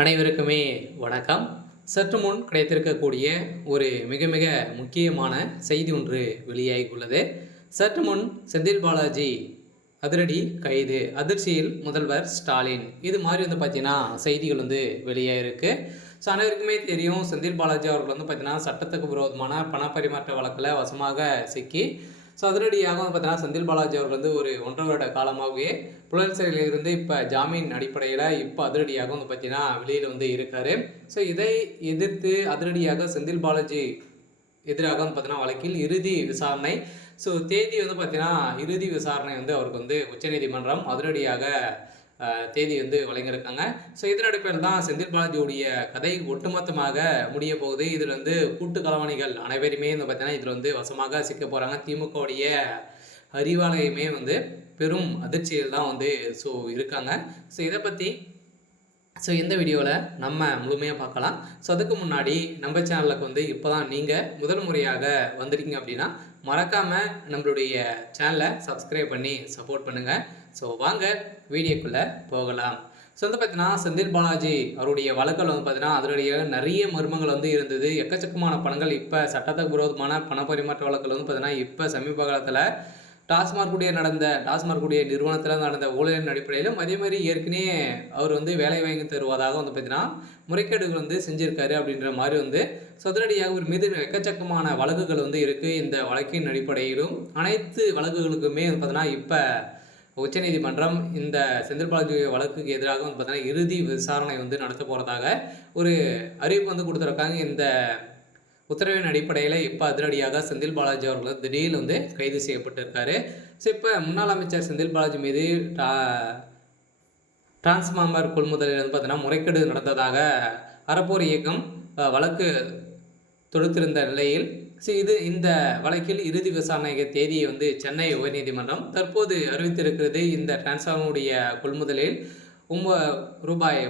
அனைவருக்குமே வணக்கம். சற்று முன் கிடைத்திருக்கக்கூடிய ஒரு மிக மிக முக்கியமான செய்தி ஒன்று வெளியாகியுள்ளது. சற்று முன் செந்தில் பாலாஜி அதிரடி கைது, அதிர்ச்சியில் முதல்வர் ஸ்டாலின், இது மாதிரி பார்த்தீங்கன்னா செய்திகள் வெளியாகிருக்கு. ஸோ அனைவருக்குமே தெரியும், செந்தில் பாலாஜி அவர்கள் பார்த்தீங்கன்னா சட்டத்துக்கு விரோதமான பணப்பரிமாற்ற வழக்கில் வசமாக சிக்கி அதிரடியாக பார்த்தீங்கன்னா செந்தில் பாலாஜி அவர்கள் ஒரு 1.5 வருட காலமாகவே புழல் சிறையிலிருந்து இப்போ ஜாமீன் அடிப்படையில் இப்போ அதிரடியாக பார்த்தீங்கன்னா வெளியில் இருக்கார். ஸோ இதை எதிர்த்து அதிரடியாக செந்தில் பாலாஜி எதிராக பார்த்தீங்கன்னா வழக்கில் இறுதி விசாரணை. ஸோ தேதி பார்த்தீங்கன்னா இறுதி விசாரணை அவருக்கு உச்சநீதிமன்றம் அதிரடியாக தேதி வழங்கியிருக்காங்க. ஸோ இதன் அடிப்படையில் தான் செந்தில் பாலாஜியுடைய கதை ஒட்டுமொத்தமாக முடிய போகுது. இதில் கூட்டு களவாணிகள் அனைவருமே பார்த்தீங்கன்னா இதில் வசமாக சிக்க போகிறாங்க. திமுகவுடைய அறிவாலயமே பெரும் அதிர்ச்சியில் தான் ஸோ இருக்காங்க. ஸோ இதை பற்றி இந்த வீடியோவில் நம்ம முழுமையாக பார்க்கலாம். ஸோ அதுக்கு முன்னாடி நம்ம சேனலுக்கு இப்போ தான் நீங்கள் முதல் முறையாக வந்திருக்கீங்க அப்படின்னா மறக்காமல் நம்மளுடைய சேனலை சப்ஸ்கிரைப் பண்ணி சப்போர்ட் பண்ணுங்கள். ஸோ வாங்க வீடியோக்குள்ளே போகலாம். ஸோ பார்த்தீங்கன்னா செந்தில் பாலாஜி அவருடைய வழக்கில் பார்த்தீங்கன்னா அதனுடைய நிறைய மர்மங்கள் இருந்தது. எக்கச்சக்கமான பணங்கள் இப்போ சட்டத்துக்கு விரோதமான பணப்பரிமாற்ற வழக்கில் பார்த்தீங்கன்னா இப்போ சமீப காலத்தில் டாஸ்மாக் நிறுவனத்தில் நடந்த ஊழலின் அடிப்படையிலும் அதே மாதிரி ஏற்கனவே அவர் வேலை வாங்கி தருவதாக பார்த்தீங்கன்னா முறைகேடுகள் செஞ்சிருக்காரு அப்படின்ற மாதிரி சதுரடியாக ஒரு மீது எக்கச்சக்கமான வழக்குகள் இருக்குது. இந்த வழக்கின் அடிப்படையிலும் அனைத்து வழக்குகளுக்குமே பார்த்தீங்கன்னா இப்போ உச்சநீதிமன்றம் இந்த செந்தில் பாலாஜி வழக்குக்கு எதிராக பார்த்தீங்கன்னா இறுதி விசாரணை நடத்த போகிறதாக ஒரு அறிவிப்பு கொடுத்துருக்காங்க. இந்த உத்தரவின் அடிப்படையில் இப்போ அதிரடியாக செந்தில் பாலாஜி அவர்கள் திடீர்னு கைது செய்யப்பட்டிருக்காரு. ஸோ இப்போ முன்னாள் அமைச்சர் செந்தில் பாலாஜி மீது டிரான்ஸ்ஃபார்மர் கொள்முதலில் பார்த்தீங்கன்னா முறைகேடு நடந்ததாக அறப்போர் இயக்கம் வழக்கு தொடுத்திருந்த நிலையில் இந்த வழக்கில் இறுதி விசாரணை தேதியை சென்னை உயர்நீதிமன்றம் தற்போது அறிவித்திருக்கிறது. இந்த டிரான்ஸ்ஃபார்மருடைய கொள்முதலில் ரூபாய்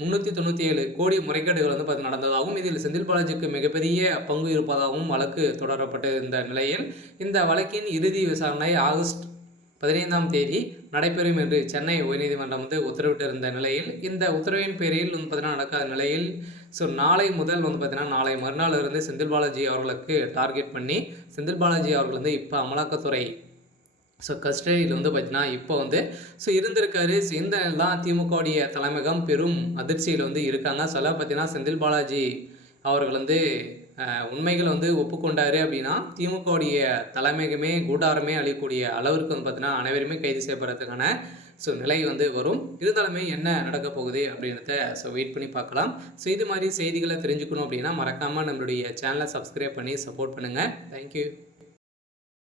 397 கோடி முறைகேடுகள் பார்த்தீங்கன்னா நடந்ததாகவும் இதில் செந்தில் பாலாஜிக்கு மிகப்பெரிய பங்கு இருப்பதாகவும் வழக்கு தொடரப்பட்டிருந்த நிலையில் இந்த வழக்கின் இறுதி விசாரணை ஆகஸ்ட் 15ஆம் தேதி நடைபெறும் என்று சென்னை உயர்நீதிமன்றம் உத்தரவிட்டிருந்த நிலையில் இந்த உத்தரவின் பேரில் பார்த்தீங்கன்னா நடக்காத நிலையில் நாளை முதல் பார்த்தீங்கன்னா நாளை மறுநாள் இருந்து செந்தில் பாலாஜி அவர்களுக்கு டார்கெட் பண்ணி செந்தில் பாலாஜி அவர்கள் இப்போ அமலாக்கத்துறை கஸ்டடியில் பார்த்தீங்கன்னா இப்போ இருந்திருக்காரு. இந்த தான் திமுகவுடைய தலைமையகம் பெரும் அதிர்ச்சியில் இருக்காங்க. பார்த்தீங்கன்னா செந்தில் பாலாஜி அவர்கள் உண்மைகள் ஒப்புக்கொண்டாரு அப்படின்னா திமுகவுடைய தலைமையகமே கூட்டாரமே அழியக்கூடிய அளவிற்கு பார்த்தீங்கன்னா அனைவருமே கைது செய்யப்படுறதுக்கான நிலை வரும். இருந்தாலுமே என்ன நடக்க போகுது அப்படின்றத வெயிட் பண்ணி பார்க்கலாம். இது மாதிரி செய்திகளை தெரிஞ்சுக்கணும் அப்படின்னா மறக்காமல் நம்மளுடைய சேனலை சப்ஸ்கிரைப் பண்ணி சப்போர்ட் பண்ணுங்கள். தேங்க்யூ.